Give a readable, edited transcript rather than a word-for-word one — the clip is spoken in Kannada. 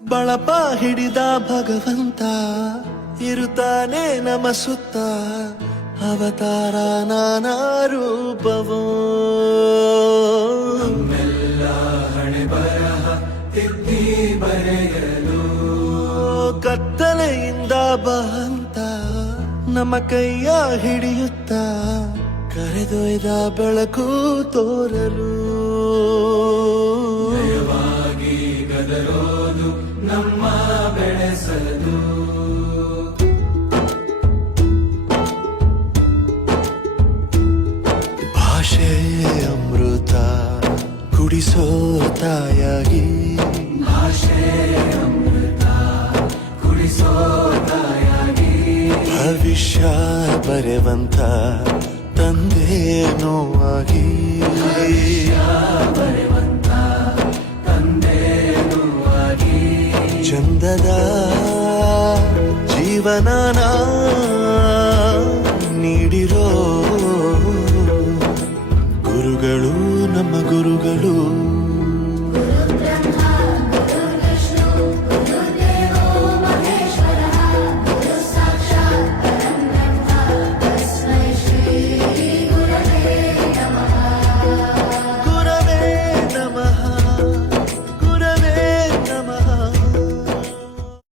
ಬಳಪ ಹಿಡಿದ ಭಗವಂತ ಇರುತ್ತಾನೆ ನಮ ಸುತ್ತ ಅವತಾರ ನಾನಾ ರೂಪವೋ ನಮ್ಮೆಲ್ಲ ಹಣೆ ಬರಹ ತಿದ್ದಿ ಬರೆಯಲು ಕತ್ತಲೆಯಿಂದ ಬಹಂತ ನಮ್ಮ ಕೈಯ ಹಿಡಿಯುತ್ತ ಕರೆದೊಯ್ದ ಬೆಳಕು ತೋರಲು ನಯವಾಗಿ ಗದರೋದು ನಮ್ಮ ಬೆಳೆಸಲು ಭಾಷೆ ಅಮೃತ ಕುಡಿಸೋ ತಾಯಾಗಿ ಭಾಷೆ ಅಮೃತ ಕುಡಿಸೋ ತಾಯಾಗಿ ಭವಿಷ್ಯ ಬರೆವಂತ ತಂದೇನೋ ಆಗಿ ಬರೆವಂತ ತಂದೇನು ಆಗಿ ಚಂದದ ಜೀವನ